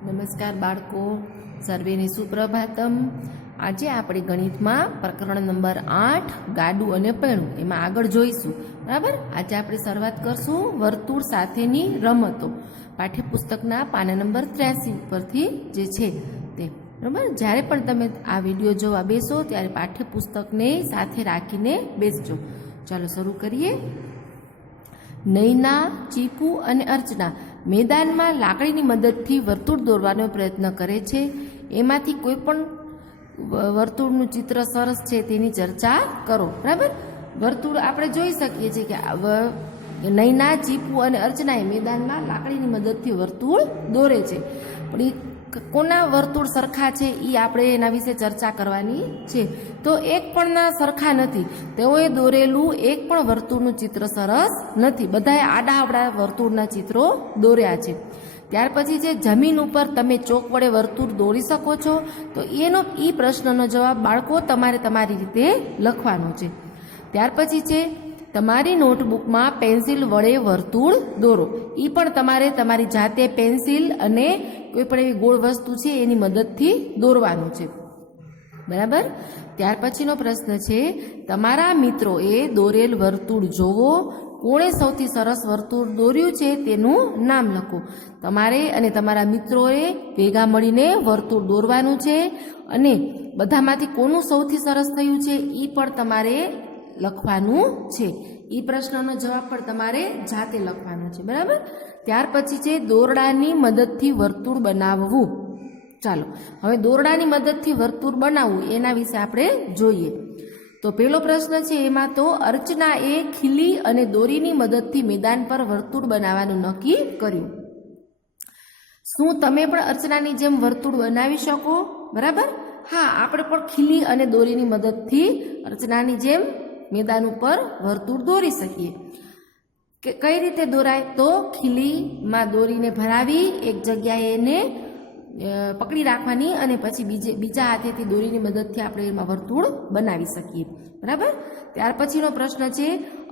નમસ્કાર બાળકો, સર્વેને સુપ્રભાતમ। આજે આપણે ગણિતમાં પ્રકરણ નંબર 8 ગાડું અને પૈણું એમાં આગળ જોઈશું। બરાબર, આજે આપણે શરૂઆત કરશું વર્તુળ સાથેની રમતો, પાઠ્યપુસ્તકના પાના નંબર 83 ઉપરથી જે છે તે। બરાબર, જ્યારે પણ તમે આ વિડીયો જોવા બેસો ત્યારે પાઠ્યપુસ્તકને સાથે રાખીને બેસજો। ચાલો શરૂ કરીએ। નૈના, ચીપુ અને અર્ચના મેદાનમાં લાકડીની મદદથી વર્તુળ દોરવાનો પ્રયત્ન કરે છે। એમાંથી કોઈ પણ વર્તુળનું ચિત્ર સરસ છે તેની ચર્ચા કરો। બરાબર, વર્તુળ આપણે જોઈ શકીએ છીએ કે નૈના, ચીપુ અને અર્ચનાએ મેદાનમાં લાકડીની મદદથી વર્તુળ દોરે છે, પણ એ કોના વર્તુળ સરખા છે એ આપણે એના વિશે ચર્ચા કરવાની છે। તો એક પણ સરખા નથી, તેઓએ દોરેલું એક પણ વર્તુળનું ચિત્ર સરસ નથી, બધાએ આડા આડા વર્તુળના ચિત્રો દોર્યા છે। ત્યાર પછી છે જમીન ઉપર તમે ચોક વડે વર્તુળ દોરી શકો છો? તો એનો પ્રશ્નનો જવાબ બાળકો તમારે તમારી રીતે લખવાનો છે। ત્યાર પછી છે તમારી નોટબુકમાં પેન્સિલ વડે વર્તુળ દોરો। એ પણ તમારે તમારી જાતે પેન્સિલ અને કોઈ પણ એવી ગોળ વસ્તુ છે એની મદદથી દોરવાનું છે। બરાબર, ત્યાર પછીનો પ્રશ્ન છે તમારા મિત્રોએ દોરેલ વર્તુળ જોવો, કોણે સૌથી સરસ વર્તુળ દોર્યું છે તેનું નામ લખો। તમારે અને તમારા મિત્રોએ ભેગા મળીને વર્તુળ દોરવાનું છે અને બધામાંથી કોનું સૌથી સરસ થયું છે એ પણ તમારે લખવાનું છે। એ પ્રશ્નનો જવાબ પણ તમારે જાતે લખવાનો છે। બરાબર, ત્યાર પછી છે દોરડાની મદદથી વર્તુળ બનાવવું। ચાલો હવે દોરડાની મદદથી વર્તુળ બનાવવું એના વિશે આપણે જોઈએ। તો પહેલો પ્રશ્ન છે એમાં તો અર્ચનાએ ખીલી અને દોરીની મદદથી મેદાન પર વર્તુળ બનાવવાનું નક્કી કર્યું। શું તમે પણ અર્ચનાની જેમ વર્તુળ બનાવી શકો? બરાબર, હા, આપણે પણ ખીલી અને દોરીની મદદથી અર્ચનાની જેમ મેદાન ઉપર વર્તુળ દોરી શકીએ। કે કઈ રીતે દોરાય? તો ખીલીમાં દોરીને ભરાવી એક જગ્યાએ એને પકડી રાખવાની અને પછી બીજા હાથેથી દોરીની મદદથી આપણે એમાં વર્તુળ બનાવી શકીએ। બરાબર, ત્યાર પછીનો પ્રશ્ન છે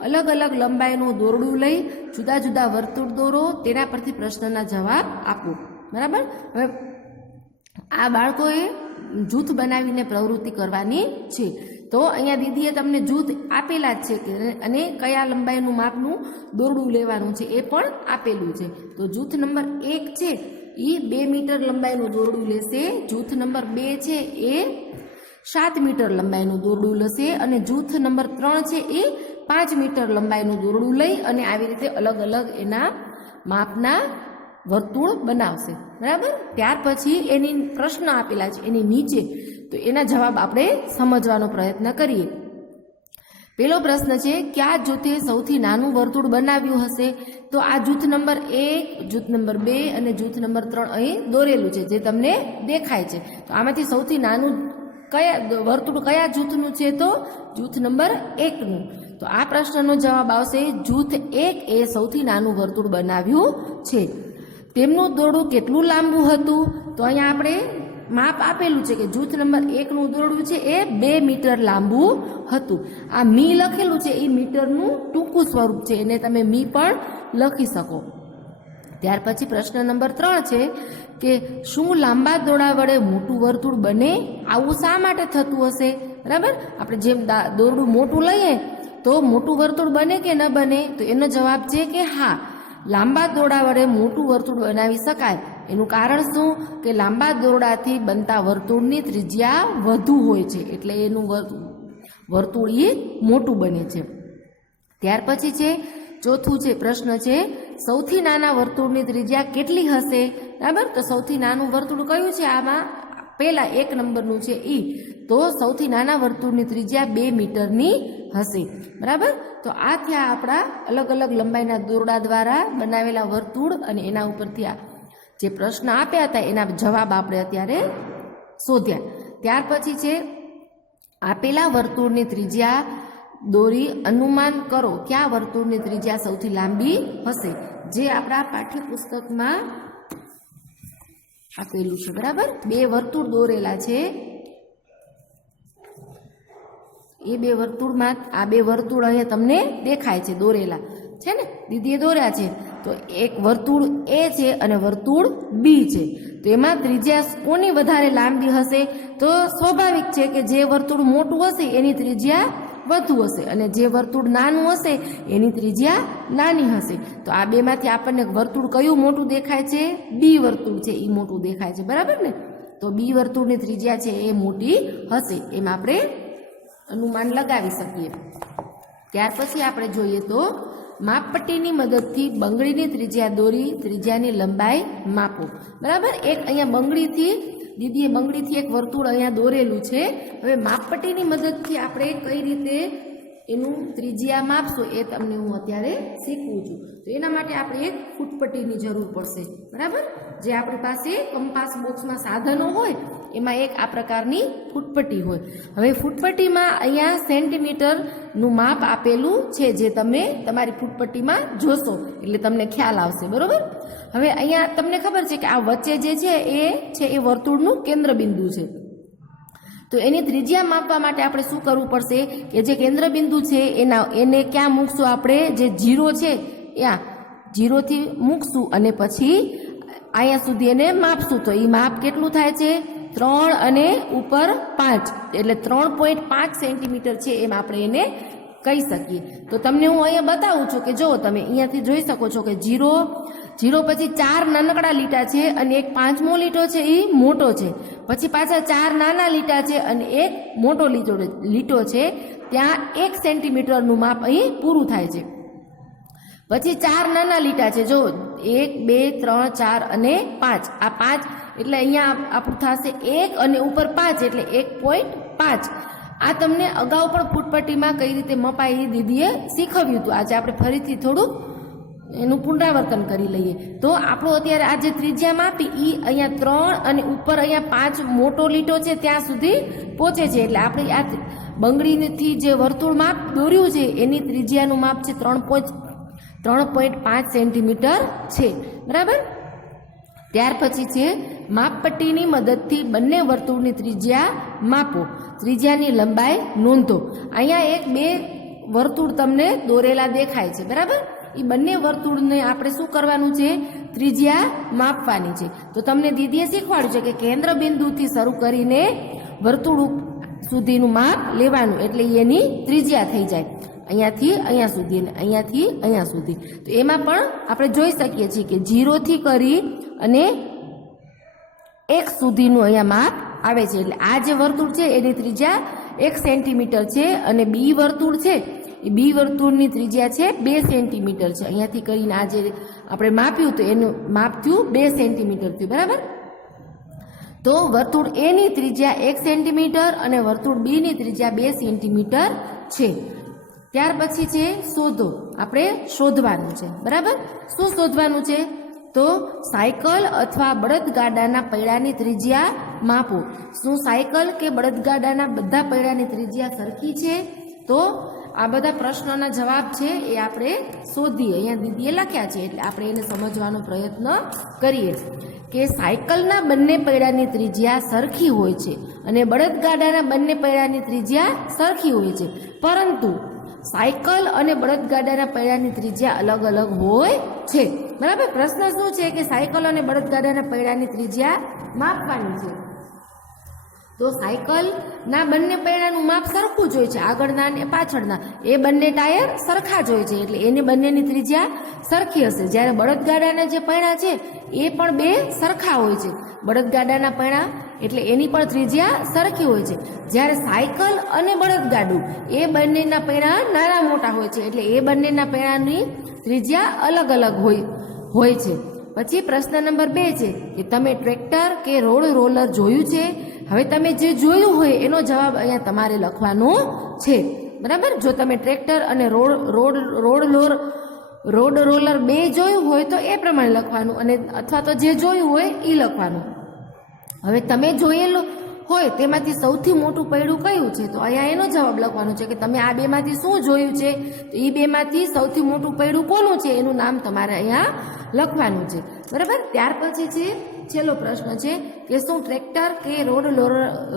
અલગ અલગ લંબાઈનું દોરડું લઈ જુદા જુદા વર્તુળ દોરો, તેના પરથી પ્રશ્નના જવાબ આપો। બરાબર, હવે આ બાળકોએ જૂથ બનાવીને પ્રવૃત્તિ કરવાની છે। તો અહીંયા દીદીએ તમને જૂથ આપેલા જ છે કે અને કયા લંબાઈનું માપનું દોરડું લેવાનું છે એ પણ આપેલું છે। તો જૂથ નંબર 1 છે એ 2 મીટર લંબાઈનું દોરડું લેશે, જૂથ નંબર 2 છે એ 7 મીટર લંબાઈનું દોરડું લેશે અને જૂથ નંબર 3 છે એ 5 મીટર લંબાઈનું દોરડું લઈ અને આવી રીતે અલગ અલગ એના માપના વર્તુળ બનાવશે। બરાબર, ત્યાર પછી એની પ્રશ્ન આપેલા છે એની નીચે, તો એના જવાબ આપણે સમજવાનો પ્રયત્ન કરીએ। પહેલો પ્રશ્ન છે કયા જૂથે સૌથી નાનું વર્તુળ બનાવ્યું હશે? તો આ જૂથ નંબર 1, જૂથ નંબર 2 અને જૂથ નંબર 3 અહીં દોરેલું છે જે તમને દેખાય છે। તો આમાંથી સૌથી નાનું વર્તુળ કયા જૂથનું છે? તો જૂથ નંબર 1નું। તો આ પ્રશ્નનો જવાબ આવશે જૂથ 1 એ સૌથી નાનું વર્તુળ બનાવ્યું છે। તેમનું દોરડું કેટલું લાંબુ હતું? તો અહીંયા આપણે માપ આપેલું છે કે જૂથ નંબર 1નું દોરડું છે એ 2 મીટર લાંબુ હતું। આ મી લખેલું છે એ મીટરનું ટૂંકું સ્વરૂપ છે, એને તમે મી પણ લખી શકો। ત્યાર પછી પ્રશ્ન નંબર 3 છે કે શું લાંબા દોરડા વડે મોટું વર્તુળ બને? આવું શા માટે થતું હશે? બરાબર, આપણે જેમ દોરડું મોટું લઈએ તો મોટું વર્તુળ બને કે ન બને? તો એનો જવાબ છે કે હા, લાંબા દોરડા વડે મોટું વર્તુળ બનાવી શકાય। એનું કારણ શું? કે લાંબા દોરડાથી બનતા વર્તુળની ત્રિજ્યા વધુ હોય છે, એટલે એનું વર્તુળ એ મોટું બને છે। ત્યાર પછી છે ચોથું છે પ્રશ્ન છે સૌથી નાના વર્તુળની ત્રિજ્યા કેટલી હશે? બરાબર, તો સૌથી નાનું વર્તુળ કયું છે? આમાં પહેલા 1 નંબરનું છે ઈ, તો સૌથી નાના વર્તુળની ત્રિજ્યા 2 મીટરની હશે। બરાબર, તો આ થયા આપણા અલગ અલગ લંબાઈના દોરડા દ્વારા બનાવેલા વર્તુળ અને એના ઉપરથી જે પ્રશ્ન આપ્યા હતા એના જવાબ આપણે અત્યારે શોધ્યા। ત્યાર પછી છે આપેલા વર્તુળની ત્રિજ્યા દોરી અનુમાન કરો કયા વર્તુળની ત્રિજ્યા સૌથી લાંબી હશે, જે આપણા પાઠ્યપુસ્તકમાં આપેલું છે। બરાબર, 2 વર્તુળ દોરેલા છે, એ 2 વર્તુળમાં આ 2 વર્તુળ અહીંયા તમને દેખાય છે દોરેલા છે ને, દીદીએ દોર્યા છે। તો એક વર્તુળ એ છે અને વર્તુળ બી છે. તો એમાં ત્રિજ્યા કોની વધારે લાંબી હશે? તો સ્વાભાવિક છે કે જે વર્તુળ મોટું હશે એની ત્રિજ્યા વધુ હશે અને જે વર્તુળ નાનું હશે એની ત્રિજ્યા નાની હશે. તો આ બેમાંથી આપણને વર્તુળ કયું મોટું દેખાય છે? બી વર્તુળ છે એ મોટું દેખાય છે, બરાબર ને? તો બી વર્તુળની ત્રિજ્યા છે એ મોટી હશે, એમ આપણે અનુમાન લગાવી શકીએ. ત્યાર પછી આપણે જોઈએ તો માપપટ્ટીની મદદથી બંગડીની ત્રિજ્યા દોરી ત્રિજ્યાની લંબાઈ માપો. બરાબર, એક અહીંયા દીદીએ બંગડીથી એક વર્તુળ અહીંયા દોરેલું છે. હવે માપપટ્ટીની મદદથી આપણે કઈ રીતે એનું ત્રિજ્યા માપશું એ તમને હું અત્યારે શીખવું છું. તો એના માટે આપણે એક ફૂટપટ્ટીની જરૂર પડશે, બરાબર? જે આપણી પાસે કંપાસ બોક્સમાં સાધનો હોય એમાં એક આ પ્રકારની ફૂટપટ્ટી હોય. હવે ફૂટપટ્ટીમાં અહીંયા સેન્ટીમીટરનું માપ આપેલું છે, જે તમે તમારી ફૂટપટ્ટીમાં જોશો એટલે તમને ખ્યાલ આવશે, બરોબર? હવે અહીંયા તમને ખબર છે કે આ વચ્ચે જે છે એ વર્તુળનું કેન્દ્ર બિંદુ છે. તો એની ત્રિજ્યા માપવા માટે આપણે શું કરવું પડશે કે જે કેન્દ્ર બિંદુ છે એને ક્યાં મૂકશું? આપણે જે 0 છે ત્યાં 0થી મૂકશું અને પછી અહીંયા સુધી એને માપશું. તો એ માપ કેટલું થાય છે? 3 અને ઉપર 5 એટલે 3.5 સેન્ટીમીટર છે એમ આપણે એને કહી શકીએ. તો તમને હું અહીંયા બતાવું છું કે જો તમે અહીંયાથી જોઈ શકો છો કે 0 પછી 4 નાનકડા લીટા છે અને એક 5મો લીટો છે એ મોટો છે. પછી પાછા 4 નાના લીટા છે અને એક મોટો લીટો છે. ત્યાં 1 સેન્ટીમીટરનું માપ અહીં પૂરું થાય છે. પછી 4 નાના લીટા છે, જો 1 2 3 4 અને 5. આ 5 એટલે અહીંયા આપણું થશે 1 અને ઉપર 5 એટલે 1.5. આ તમને અગાઉ પણ ફૂટપટ્ટીમાં કઈ રીતે મપાય એ દીદીએ શીખવ્યું હતું. આજે આપણે ફરીથી થોડુંક એનું પુનરાવર્તન કરી લઈએ. તો આપણો અત્યારે આ જે ત્રિજ્યા માપી એ અહીંયા 3 અને ઉપર અહીંયા 5 મોટો લીટો છે ત્યાં સુધી પહોંચે છે. એટલે આપણે આ બંગડીથી જે વર્તુળ માપ દોર્યું છે એની ત્રિજ્યાનું માપ છે 3.5 સેન્ટીમીટર છે, બરાબર? ત્યાર પછી છે માપપટ્ટીની મદદથી બંને વર્તુળની ત્રિજ્યા માપો. ત્રિજ્યાની લંબાઈ નોંધો. અહીંયા 2 વર્તુળ તમને દોરેલા દેખાય છે, બરાબર? એ બંને વર્તુળને આપણે શું કરવાનું છે? ત્રિજ્યા માપવાની છે. તો તમને દીદીએ શીખવાડ્યું છે કે કેન્દ્ર બિંદુથી શરૂ કરીને વર્તુળ સુધીનું માપ લેવાનું એટલે એની ત્રિજ્યા થઈ જાય. અહીંયાથી અહીંયા સુધી અને અહીંયાથી અહીંયા સુધી. તો એમાં પણ આપણે જોઈ શકીએ છીએ કે 0 થી કરી અને 1 સુધીનું અહીંયા માપ આવે છે. એટલે આ જે વર્તુળ છે એની ત્રિજ્યા 1 સેન્ટીમીટર છે અને બી વર્તુળ છે એ બી વર્તુળની ત્રિજ્યા છે 2 સેન્ટીમીટર છે. અહીંયાથી કરીને આ જે આપણે માપ્યું તો એનું માપ થયું 2 સેન્ટીમીટર થયું, બરાબર? તો વર્તુળ એ ની ત્રિજ્યા 1 સેન્ટીમીટર અને વર્તુળ બી ની ત્રિજ્યા 2 સેન્ટીમીટર છે. ત્યાર પછી છે શોધો. આપણે શોધવાનું છે, બરાબર? શું શોધવાનું છે? તો સાયકલ અથવા બળદગાડાના પૈડાની ત્રિજ્યા માપો. શું સાયકલ કે બળદગાડાના બધા પૈડાની ત્રિજ્યા સરખી છે? તો આ બધા પ્રશ્નોના જવાબ છે એ આપણે શોધીએ. અહીંયા દીદીએ લખ્યા છે એટલે આપણે એને સમજવાનો પ્રયત્ન કરીએ કે સાયકલના બંને પૈડાની ત્રિજ્યા સરખી હોય છે અને બળદગાડાના બંને પૈડાની ત્રિજ્યા સરખી હોય છે, પરંતુ સાયકલ અને બળદગાડાના પૈડાની ત્રિજ્યા અલગ અલગ હોય છે, બરાબર? પ્રશ્ન શું છે કે સાયકલ અને બળદગાડાના પૈડાની ત્રિજ્યા માપવાની છે. તો સાયકલના બંને પૈડાનું માપ સરખું જ હોય છે, આગળના અને પાછળના. એ બંને ટાયર સરખા જ હોય છે એટલે એને બંનેની ત્રિજ્યા સરખી હશે. જ્યારે બળદગાડાના જે પૈડા છે એ પણ 2 સરખા હોય છે. બળદગાડાના પૈડા એટલે એની પણ ત્રિજ્યા સરખી હોય છે. જ્યારે સાયકલ અને બળદગાડું એ બંનેના પૈડા નાના મોટા હોય છે એટલે એ બંનેના પૈડાની ત્રિજ્યા અલગ અલગ હોય છે. પછી પ્રશ્ન નંબર 2 છે કે તમે ટ્રેક્ટર કે રોડ રોલર જોયું છે? હવે તમે જે જોયું હોય એનો જવાબ અહીંયા તમારે લખવાનો છે, બરાબર? જો તમે ટ્રેક્ટર અને રોડ રોલર 2 જોયું હોય તો એ પ્રમાણે લખવાનું અને અથવા તો જે જોયું હોય એ લખવાનું. હવે તમે જોયેલું હોય તેમાંથી સૌથી મોટું પૈડું કયું છે? તો અહીંયા એનો જવાબ લખવાનો છે કે તમે આ 2માંથી શું જોયું છે. તો એ 2માંથી સૌથી મોટું પૈડું કોનું છે એનું નામ તમારે અહીંયા લખવાનું છે, બરાબર? ત્યાર પછી છે છેલ્લો પ્રશ્ન છે કે શું ટ્રેક્ટર કે રોડ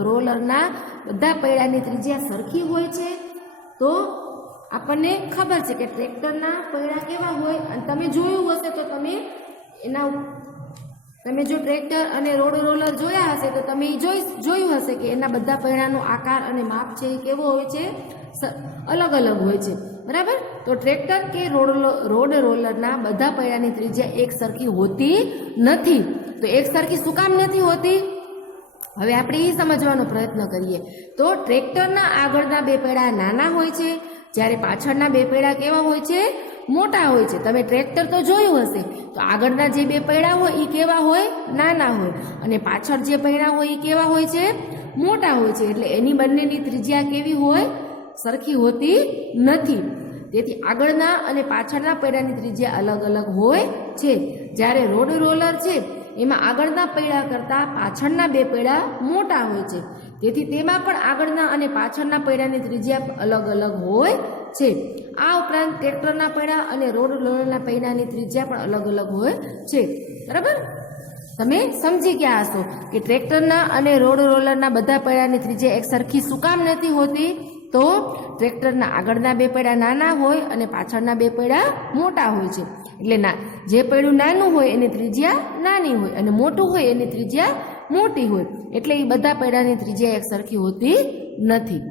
રોલરના બધા પૈડાની ત્રિજ્યા સરખી હોય છે? તો આપણને ખબર છે કે ટ્રેક્ટરના પૈડા કેવા હોય અને તમે જોયું હશે તો તમે જો ટ્રેક્ટર અને રોડ રોલર જોયા હશે તો તમે જોયું હશે કે એના બધા પૈડાનો આકાર અને માપ છે એ કેવો હોય છે, અલગ અલગ હોય છે, બરાબર. તો ટ્રેક્ટર કે રોડ રોલરના બધા પૈડાની ત્રિજ્યા એક સરખી હોતી નથી. તો એક સરખી શું કામ નથી હોતી? હવે આપણે એ સમજવાનો પ્રયત્ન કરીએ. તો ટ્રેક્ટરના આગળના બે પૈડા નાના હોય છે, જ્યારે પાછળના બે પૈડા કેવા હોય છે, મોટા હોય છે. તમે ટ્રેક્ટર તો જોયું હશે તો આગળના જે બે પૈડા હોય એ કેવા હોય, નાના હોય, અને પાછળ જે પૈડા હોય એ કેવા હોય છે, મોટા હોય છે. એટલે એની બંનેની ત્રિજ્યા કેવી હોય, સરખી હોતી નથી. તેથી આગળના અને પાછળના પૈડાની ત્રિજ્યા અલગ અલગ હોય છે. જ્યારે રોડ રોલર છે એમાં આગળના પૈડા કરતાં પાછળના બે પૈડા મોટા હોય છે. તેથી તેમાં પણ આગળના અને પાછળના પૈડાની ત્રિજ્યા અલગ અલગ હોય છે. આ ઉપરાંત ટ્રેક્ટરના પૈડા અને રોડ રોલરના પૈડાની ત્રિજ્યા પણ અલગ અલગ હોય છે, બરાબર. તમે સમજી ગયા હશો કે ટ્રેક્ટરના અને રોડ રોલરના બધા પૈડાની ત્રિજ્યા એક સરખી શું કામ નથી હોતી? તો ટ્રેક્ટરના આગળના બે પૈડા નાના હોય અને પાછળના બે પૈડા મોટા હોય છે. એટલે જે પૈડું નાનું હોય એની ત્રિજ્યા નાની હોય અને મોટું હોય એની ત્રિજ્યા મોટી હોય. એટલે એ બધા પૈડાની ત્રિજ્યા એક સરખી હોતી નથી.